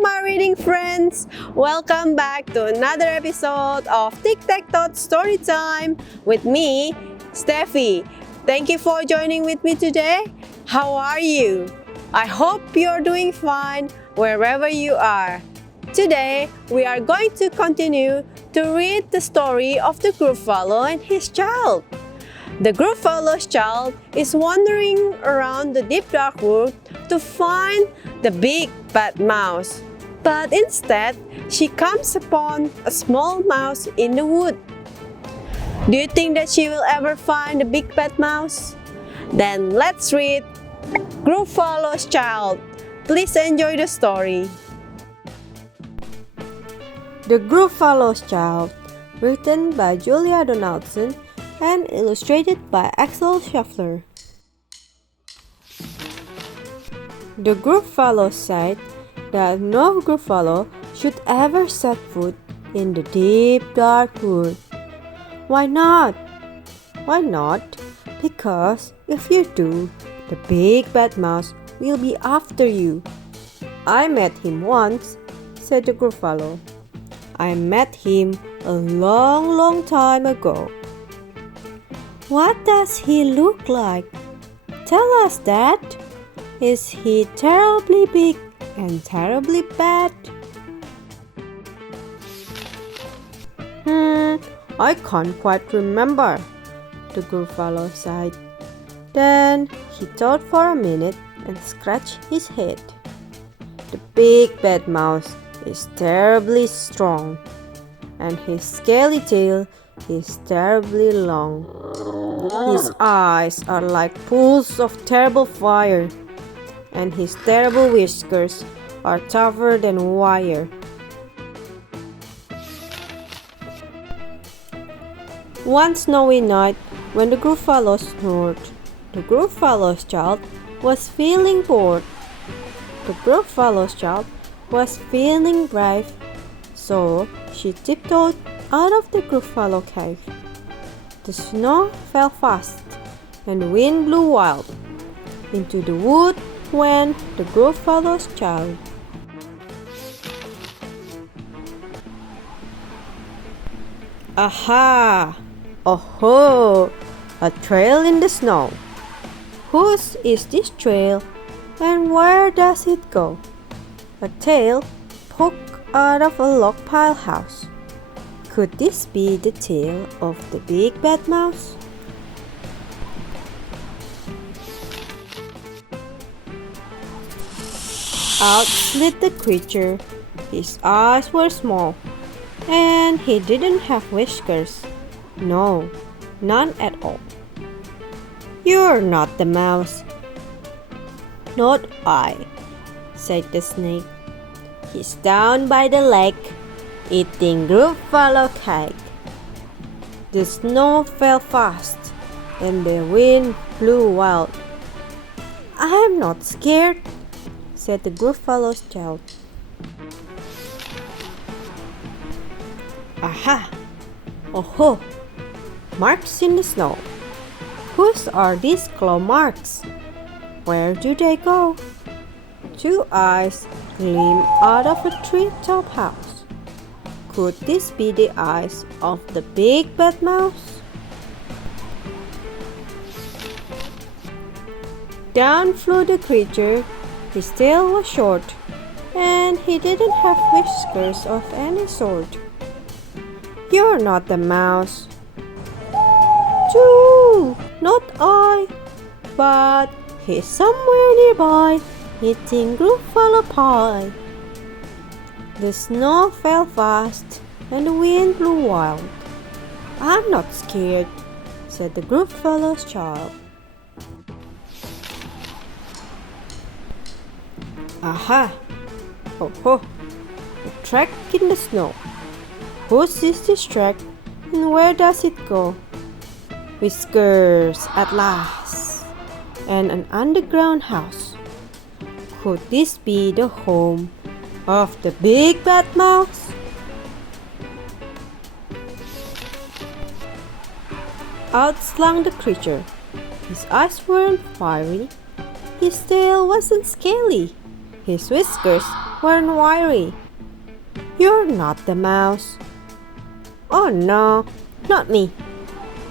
Hello, my reading friends! Welcome back to another episode of Tic Tac Tot Storytime with me, Steffi. Thank you for joining with me today. How are you? I hope you're doing fine wherever you are. Today, we are going to continue to read the story of the Gruffalo and his child. The Gruffalo's child is wandering around the deep dark wood to find the big bad mouse. But instead, she comes upon a small mouse in the wood. Do you think that she will ever find the big bad mouse? Then let's read Gruffalo's Child. Please enjoy the story. The Gruffalo's Child, written by Julia Donaldson and illustrated by Axel Scheffler. The Gruffalo said that no Gruffalo should ever set foot in the deep dark wood. Why not? Why not? Because if you do, the big bad mouse will be after you. I met him once, said the Gruffalo. I met him a long time ago. What does he look like? Tell us that. Is he terribly big and terribly bad? I can't quite remember, the Gruffalo sighed. Then he thought for a minute and scratched his head. The big bad mouse is terribly strong, and his scaly tail is terribly long. His eyes are like pools of terrible fire, and his terrible whiskers are tougher than wire. One snowy night, when the Gruffalo snored, the Gruffalo's child was feeling bored. The Gruffalo's child was feeling brave, so she tiptoed out of the Gruffalo cave. The snow fell fast, and the wind blew wild. Into the wood went the Gruffalo's child. Aha! Oh-ho! A trail in the snow. Whose is this trail, and where does it go? A tail poked out of a log pile house. Could this be the tail of the big bad mouse? Out slid the creature. His eyes were small, and he didn't have whiskers. No, none at all. You're not the mouse. Not I, said the snake. He's down by the lake, eating Gruffalo cake. The snow fell fast, and the wind blew wild. I'm not scared, said the Gruffalo's child. Aha! Oh-ho! Marks in the snow. Whose are these claw marks? Where do they go? Two eyes gleam out of a treetop house. Could this be the eyes of the big bad mouse? Down flew the creature. His tail was short, and he didn't have whiskers of any sort. You're not the mouse. Choo! Not I. But he's somewhere nearby, eating Gruffalo pie. The snow fell fast, and the wind blew wild. I'm not scared, said the Gruffalo's child. Aha! Oh ho! A track in the snow. Whose is this track, and where does it go? Whiskers at last, and an underground house. Could this be the home of the big bad mouse? Out slunk the creature. His eyes weren't fiery. His tail wasn't scaly. His whiskers weren't wiry. You're not the mouse. Oh no, not me.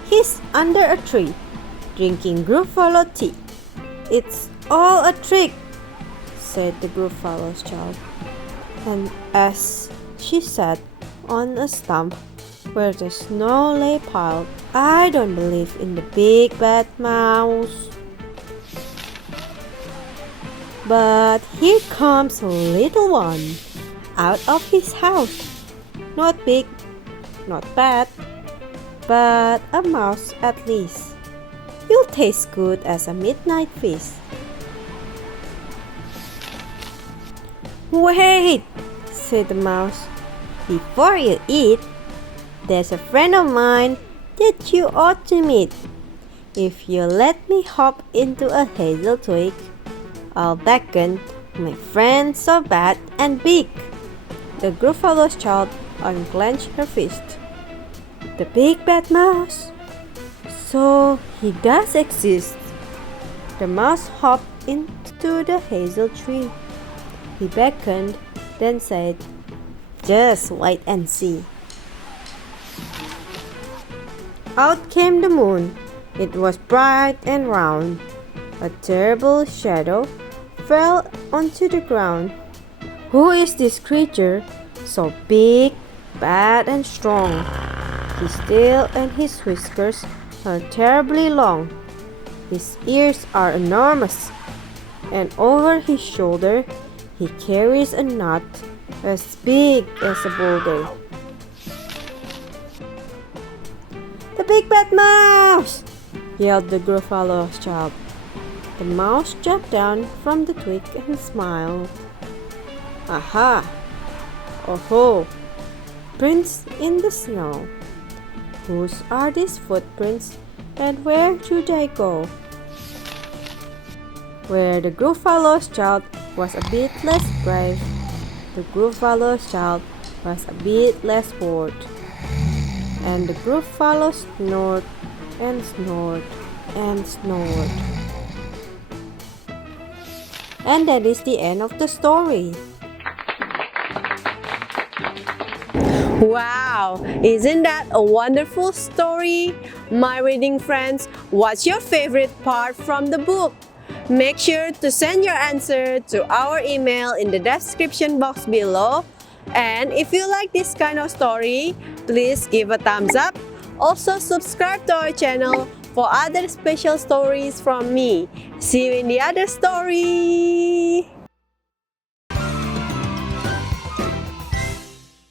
He's under a tree, drinking Gruffalo tea. It's all a trick, said the Gruffalo's child. And as she sat on a stump where the snow lay piled, I don't believe in the big bad mouse. But here comes a little one out of his house. Not big, not bad, but a mouse at least. You'll taste good as a midnight feast. Wait, said the mouse. Before you eat, there's a friend of mine that you ought to meet. If you let me hop into a hazel twig, I'll beckon my friend so bad and big. The Gruffalo's child unclenched her fist. The big bad mouse? So he does exist. The mouse hopped into the hazel tree. He beckoned, then said, "Just wait and see." Out came the moon. It was bright and round. A terrible shadow fell onto the ground. Who is this creature, so big, bad, and strong? His tail and his whiskers are terribly long. His ears are enormous, and over his shoulder he carries a nut as big as a boulder. "The big bad mouse!" yelled the Gruffalo's child. The mouse jumped down from the twig and smiled. "Aha! Oh-ho! Prints in the snow. Whose are these footprints, and where do they go?" Where the Gruffalo's child was a bit less brave, the Gruffalo's child was a bit less bored. And the Gruffalo snored and snored and snored. And that is the end of the story. Wow, isn't that a wonderful story? My reading friends, what's your favorite part from the book? Make sure to send your answer to our email in the description box below. And if you like this kind of story, please give a thumbs up. Also subscribe to our channel for other special stories from me. See you in the other story.